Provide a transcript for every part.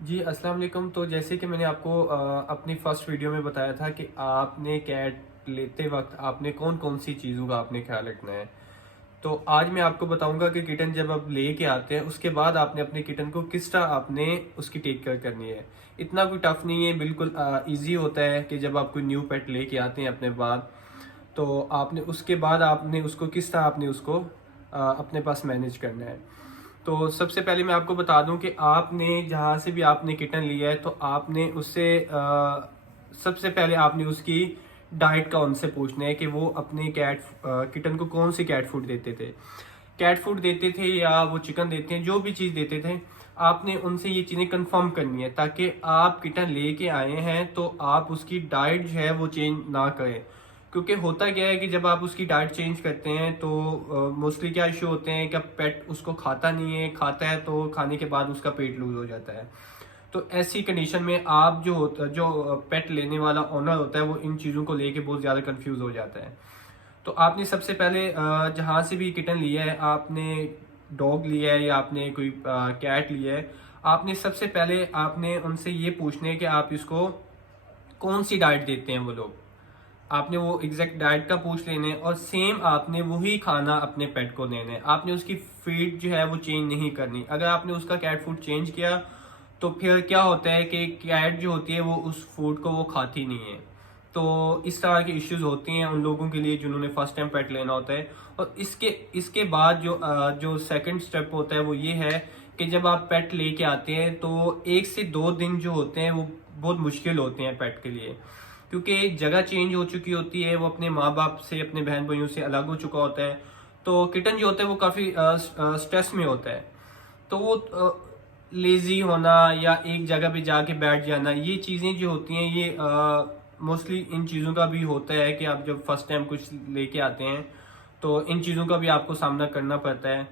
जी, अस्सलाम वालेकुम। तो जैसे कि मैंने आपको अपनी फ़र्स्ट वीडियो में बताया था कि आपने कैट लेते वक़्त आपने कौन-कौन सी चीज़ों का आपने ख़्याल रखना है। तो आज मैं आपको बताऊँगा कि किटन जब आप लेके आते हैं, उसके बाद आपने अपने किटन को किस तरह आपने उसकी टेक केयर करनी है। इतना कोई टफ़ नहीं है, बिल्कुल ईज़ी होता है कि जब आप कोई न्यू पेट लेके आते हैं अपने बाद, तो आपने उसके बाद आपने उसको किस तरह आपने उसको अपने पास मैनेज करना है। तो सबसे पहले मैं आपको बता दूं कि आपने जहाँ से भी आपने किटन लिया है तो आपने उससे सबसे पहले आपने उसकी डाइट का उनसे पूछना है कि वो अपने किटन को कौन सी कैट फूड देते थे। कैट फूड देते थे या वो चिकन देते हैं, जो भी चीज़ देते थे, आपने उनसे ये चीज़ें कंफर्म करनी है ताकि आप किटन लेके आए हैं तो आप उसकी डाइट जो है वो चेंज ना करें। क्योंकि होता क्या है कि जब आप उसकी डाइट चेंज करते हैं तो मोस्टली क्या इशू होते हैं कि पेट उसको खाता नहीं है, खाता है तो खाने के बाद उसका पेट लूज हो जाता है। तो ऐसी कंडीशन में आप जो पेट लेने वाला ओनर होता है वो इन चीज़ों को लेके बहुत ज़्यादा कंफ्यूज हो जाता है। तो आपने सबसे पहले जहाँ से भी किटन लिया है, आपने डॉग लिया है या आपने कोई कैट लिया है, आपने सबसे पहले आपने उनसे ये पूछना है कि आप इसको कौन सी डाइट देते हैं वो लोग। आपने वो एग्जैक्ट डाइट का पूछ लेना है और सेम आपने वही खाना अपने पेट को देना है। आपने उसकी फीड जो है वो चेंज नहीं करनी। अगर आपने उसका कैट फूड चेंज किया तो फिर क्या होता है कि कैट जो होती है वो उस फूड को वो खाती नहीं है। तो इस तरह की इश्यूज होती हैं उन लोगों के लिए जिन्होंने फर्स्ट टाइम पेट लेना होता है। और इसके इसके बाद जो सेकंड स्टेप होता है वो ये है कि जब आप पेट लेके आते हैं तो 1 से 2 दिन जो होते हैं वो बहुत मुश्किल होते हैं पेट के लिए, क्योंकि जगह चेंज हो चुकी होती है, वो अपने माँ बाप से अपने बहन भाइयों से अलग हो चुका होता है। तो किटन जो होता है वो काफ़ी स्ट्रेस में होता है। तो वो लेजी होना या एक जगह पे जाके बैठ जाना, ये चीज़ें जो होती हैं ये मोस्टली इन चीज़ों का भी होता है कि आप जब फर्स्ट टाइम कुछ लेके आते हैं तो इन चीज़ों का भी आपको सामना करना पड़ता है।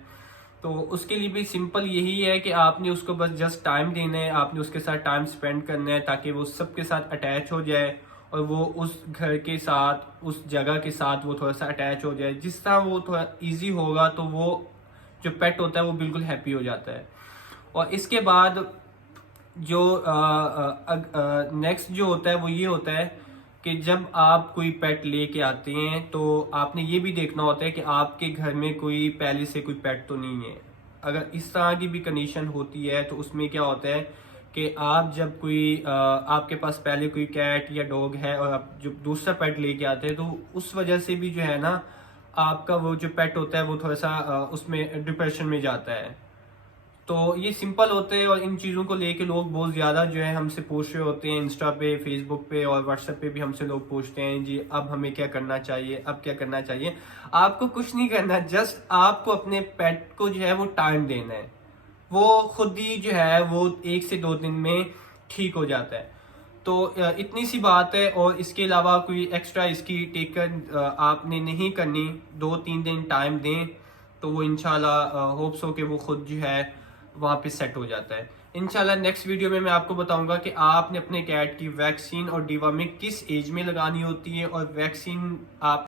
तो उसके लिए भी सिंपल यही है कि आपने उसको बस जस्ट टाइम देना है, आपने उसके साथ टाइम स्पेंड करना है ताकि वो सबके साथ अटैच हो जाए और वो उस घर के साथ उस जगह के साथ वो थोड़ा सा अटैच हो जाए। जिस तरह वो थोड़ा इजी होगा तो वो जो पेट होता है वो बिल्कुल हैप्पी हो जाता है। और इसके बाद जो नेक्स्ट जो होता है वो ये होता है कि जब आप कोई पेट लेके आते हैं तो आपने ये भी देखना होता है कि आपके घर में कोई पहले से कोई पेट तो नहीं है। अगर इस तरह की भी कंडीशन होती है तो उसमें क्या होता है कि आप जब आपके पास पहले कोई कैट या डॉग है और आप जब दूसरा पेट लेके आते हैं तो उस वजह से भी जो है ना, आपका वो जो पेट होता है वो थोड़ा सा उसमें डिप्रेशन में जाता है। तो ये सिंपल होते हैं और इन चीज़ों को लेके लोग बहुत ज़्यादा जो है हमसे पूछ रहे होते हैं, इंस्टा पे, फेसबुक पे और व्हाट्सएप पे भी हमसे लोग पूछते हैं जी अब हमें क्या करना चाहिए, अब क्या करना चाहिए। आपको कुछ नहीं करना, जस्ट आपको अपने पेट को जो है वो टाइम देना है। वो खुद ही जो है वो 1 से 2 दिन में ठीक हो जाता है। तो इतनी सी बात है और इसके अलावा कोई एक्स्ट्रा इसकी टेकर आपने नहीं करनी। 2-3 दिन टाइम दें तो वो इंशाल्लाह होप्स हो कि वो खुद जो है वहाँ पे सेट हो जाता है। इंशाल्लाह नेक्स्ट वीडियो में मैं आपको बताऊंगा कि आपने अपने कैट की वैक्सीन और डिवॉर्मिंग किस एज में लगानी होती है और वैक्सीन आप